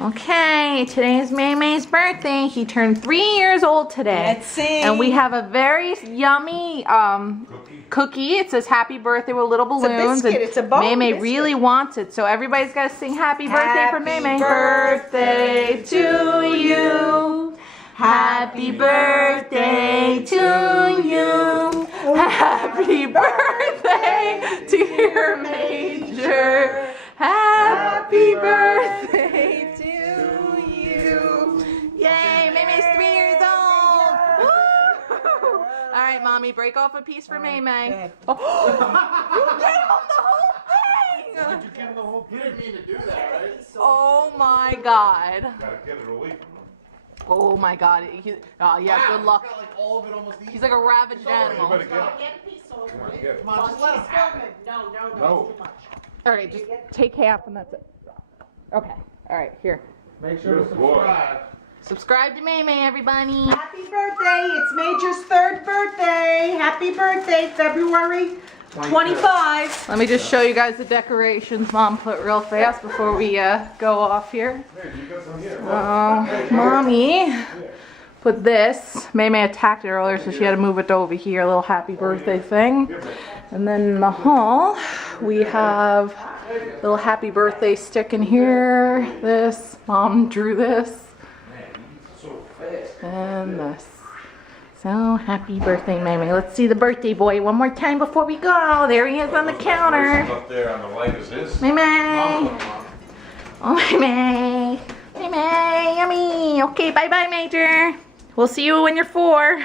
Okay, today is May May's birthday. He turned 3 years old today. Let's sing. And we have a very yummy cookie. It says happy birthday with little balloons. It's a biscuit. It's a bone May May biscuit. really wants it. So everybody's got to sing happy birthday for May May. Birthday to you. Happy birthday to you. Happy birthday, dear Major. Happy birthday to you. Yay, May May's 3 years old. Woo! All right, Mommy, break off a piece for May May. Oh. You gave him the whole thing. Did you give him the whole thing? You didn't mean to do that, right? Oh my God. Gotta get it away from him. Oh my God. Oh yeah, Wow, good luck. He's got like all of it almost eaten. He's like a ravaged animal. You better get it. Get a piece over. Come on, get it. Well, Just let him she's have filming. it. No, No. it's too much. All right, just take half and that's it. Okay. All right, here. Make sure to Good boy. subscribe. Subscribe to May May, everybody. Happy birthday. It's Major's 3rd birthday. Happy birthday, February 25. Let me just show you guys the decorations Mom put real fast before we go off here. Hey, you got some here. Mommy put this. May May attacked it earlier, so she had to move it over here. A little happy birthday thing. And then in the hall, we have a little happy birthday stick in here. This. Mom drew this. And this. So, happy birthday, May May. Let's see the birthday boy one more time before we go. There he is on the counter. Up there on the light is this. May May. Oh, May May. May May, yummy. Okay, bye-bye, Major. We'll see you when you're 4.